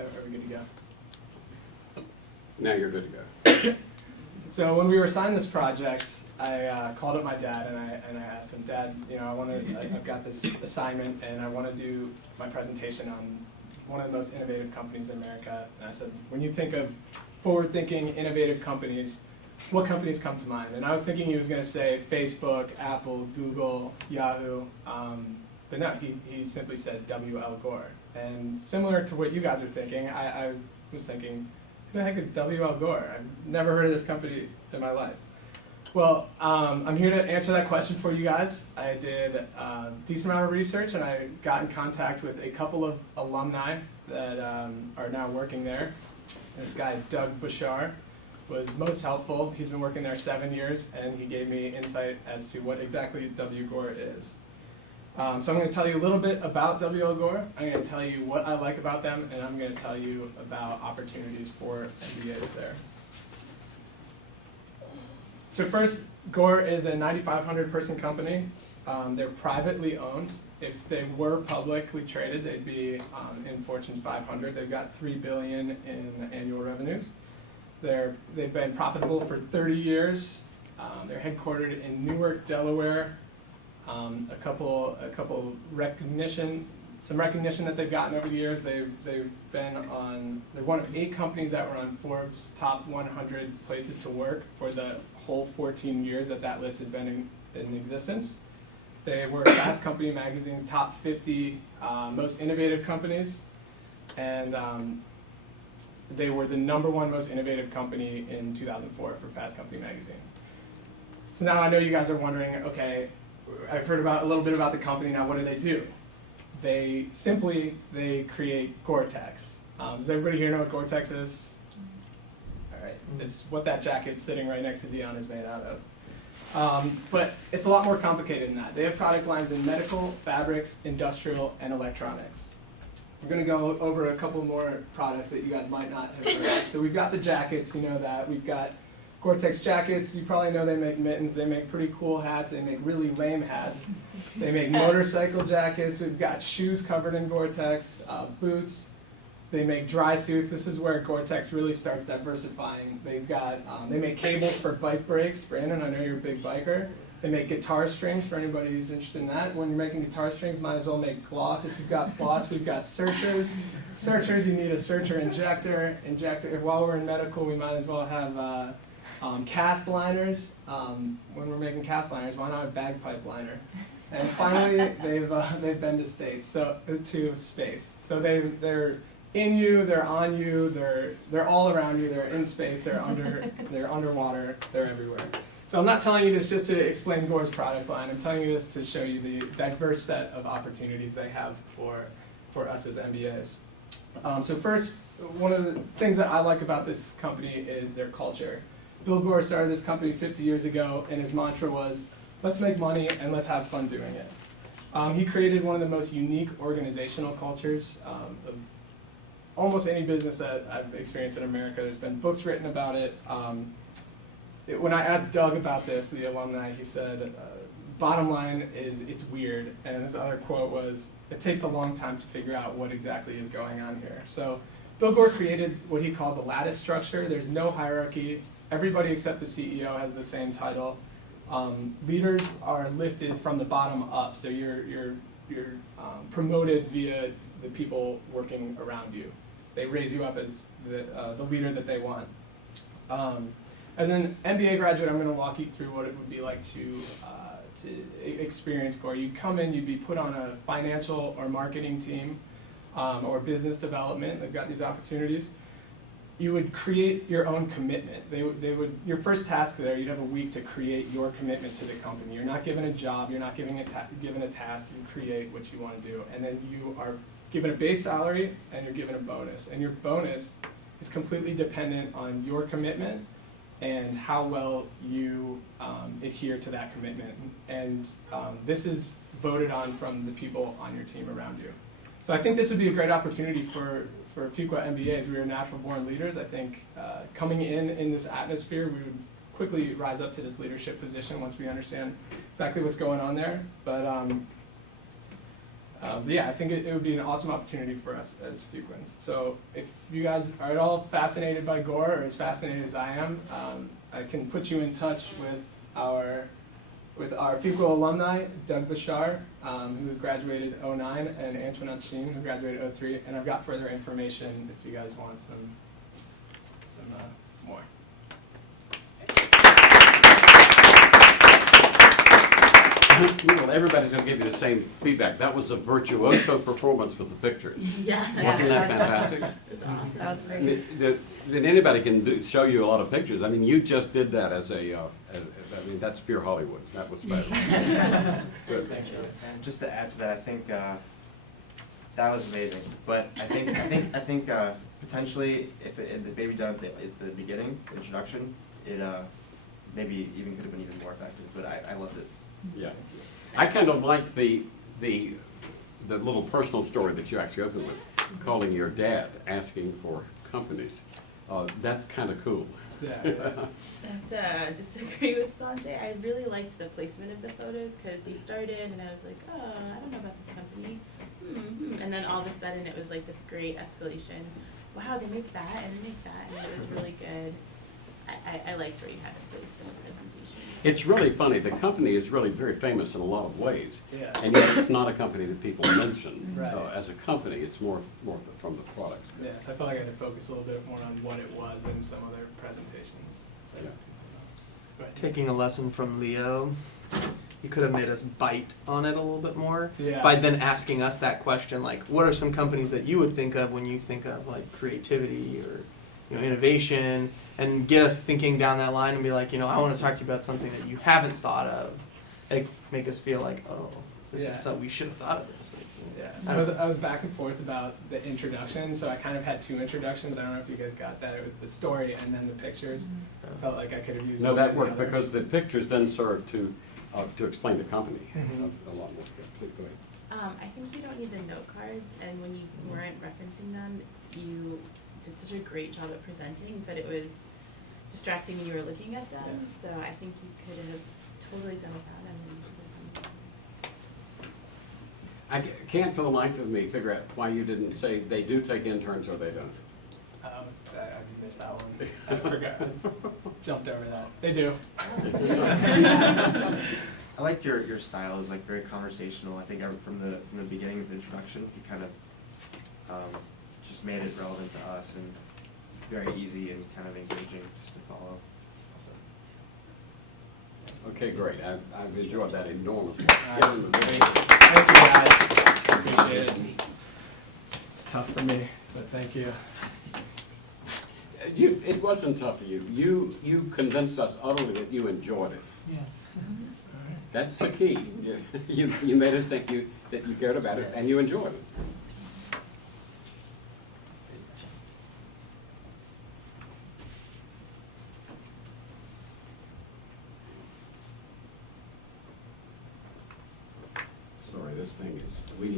are we good to go? Now you're good to go. So when we were assigned this project, I called up my dad and I asked him, Dad, you know, I've got this assignment and I want to do my presentation on one of the most innovative companies in America. And I said, when you think of forward-thinking, innovative companies, what companies come to mind? And I was thinking he was going to say Facebook, Apple, Google, Yahoo, but no, he simply said W.L. Gore. And similar to what you guys are thinking, I was thinking, who the heck is W.L. Gore? I've never heard of this company in my life. Well, I'm here to answer that question for you guys. I did a decent amount of research and I got in contact with a couple of alumni that are now working there. This guy, Doug Bashar, was most helpful. He's been working there 7 years and he gave me insight as to what exactly W. Gore is. So I'm going to tell you a little bit about W.L. Gore. I'm going to tell you what I like about them, and I'm going to tell you about opportunities for MBAs there. So first, Gore is a 9,500 person company. They're privately owned. If they were publicly traded, they'd be in Fortune 500. They've got $3 billion in annual revenues. They've been profitable for 30 years. They're headquartered in Newark, Delaware. Some recognition that they've gotten over the years. They're one of 8 companies that were on Forbes' top 100 places to work for the whole 14 years that list has been in existence. They were Fast Company magazine's top 50 most innovative companies, and they were the #1 most innovative company in 2004 for Fast Company magazine. So now I know you guys are wondering, okay, I've heard a little bit about the company. Now, what do? They create Goretex. Does everybody here know what Goretex is? All right, it's what that jacket sitting right next to Dion is made out of. But it's a lot more complicated than that. They have product lines in medical, fabrics, industrial, and electronics. We're going to go over a couple more products that you guys might not have heard of. So we've got the jackets, you know that. We've got Goretex jackets. You probably know they make mittens. They make pretty cool hats. They make really lame hats. They make motorcycle jackets. We've got shoes covered in Goretex, boots. They make dry suits. This is where Goretex really starts diversifying. They make cables for bike brakes. Brandon, I know you're a big biker. They make guitar strings for anybody who's interested in that. When you're making guitar strings, might as well make floss. If you've got floss, we've got searchers. Searchers, you need a searcher injector. While we're in medical, we might as well have cast liners. When we're making cast liners, why not a bagpipe liner? And finally, they've been to space. So they're in you, they're on you, they're all around you. They're in space. They're underwater. They're everywhere. So I'm not telling you this just to explain Gore's product line. I'm telling you this to show you the diverse set of opportunities they have for us as MBAs. So first, one of the things that I like about this company is their culture. Bill Gore started this company 50 years ago, and his mantra was, let's make money and let's have fun doing it. He created one of the most unique organizational cultures of almost any business that I've experienced in America. There's been books written about it. When I asked Doug about this, the alumni, he said, bottom line is it's weird. And his other quote was, it takes a long time to figure out what exactly is going on here. So Bill Gore created what he calls a lattice structure. There's no hierarchy. Everybody except the CEO has the same title. Leaders are lifted from the bottom up, so you're promoted via the people working around you. They raise you up as the leader that they want. As an MBA graduate, I'm going to walk you through what it would be like to experience Gore. You'd come in, you'd be put on a financial or marketing team or business development. They've got these opportunities. You would create your own commitment. Your first task there, you'd have a week to create your commitment to the company. You're not given a job, you're not given a task, you create what you want to do. And then you are given a base salary and you're given a bonus. And your bonus is completely dependent on your commitment and how well you adhere to that commitment. And this is voted on from the people on your team around you. So I think this would be a great opportunity for Fuqua MBAs. We are natural born leaders. I think coming in this atmosphere, we would quickly rise up to this leadership position once we understand exactly what's going on there. But But yeah, I think it would be an awesome opportunity for us as Fuquins. So if you guys are at all fascinated by Gore, or as fascinated as I am, I can put you in touch with our Fuqua alumni, Doug Bashar, who graduated '09, and Antoinette Sheen, who graduated '03. And I've got further information if you guys want some more. Well, everybody's going to give you the same feedback. That was a virtuoso performance with the pictures. Yeah. Wasn't that fantastic? That's awesome. That was great. Then anybody can show you a lot of pictures. I mean, you just did that as a, I mean, that's pure Hollywood. That was special. Good. Thank you. And just to add to that, I think that was amazing. But I think potentially if it had maybe done at the beginning, the introduction, it maybe even could have been even more effective. But I loved it. Yeah. I kind of like the little personal story that you actually opened with, calling your dad, asking for companies. That's kind of cool. Yeah. I have to disagree with Sanjay. I really liked the placement of the photos because he started and I was like, oh, I don't know about this company. And then all of a sudden it was like this great escalation. Wow, they make that and they make that, and it was really good. I liked where you had it placed in the presentation. It's really funny. The company is really very famous in a lot of ways, Yeah. and yet it's not a company that people mention Right. as a company. It's more from the products. Yeah, so I felt like I had to focus a little bit more on what it was than some other presentations. Yeah. Right. Taking a lesson from Leo, you could have made us bite on it a little bit more Yeah. by then asking us that question, like, what are some companies that you would think of when you think of like creativity or innovation, and get us thinking down that line and be like, I want to talk to you about something that you haven't thought of, like make us feel like, oh, this Yeah. is something we should have thought of this. Yeah, I was back and forth about the introduction, so I kind of had two introductions. I don't know if you guys got that. It was the story and then the pictures. I felt like I could have used No, one that or the worked other. because the pictures then serve to explain the company Mhm. a lot more. Please go ahead. I think you don't need the note cards, and when you weren't referencing them, you did such a great job at presenting, but it was distracting when you were looking at them, so I think you could have totally done without them. I can't for the life of me figure out why you didn't say they do take interns or they don't. I missed that one. I forgot. Jumped over that. They do. I liked your style. It was like very conversational. I think from the beginning of the introduction, you kind of just made it relevant to us and very easy and kind of engaging just to follow. Awesome. Okay, great. I've enjoyed that enormously. Great. Thank you guys. Appreciate it. It's tough for me, but thank you. It wasn't tough for you. You convinced us utterly that you enjoyed it. Yeah. That's the key. You made us think that you cared about it and you enjoyed it. Sorry, this thing is, we need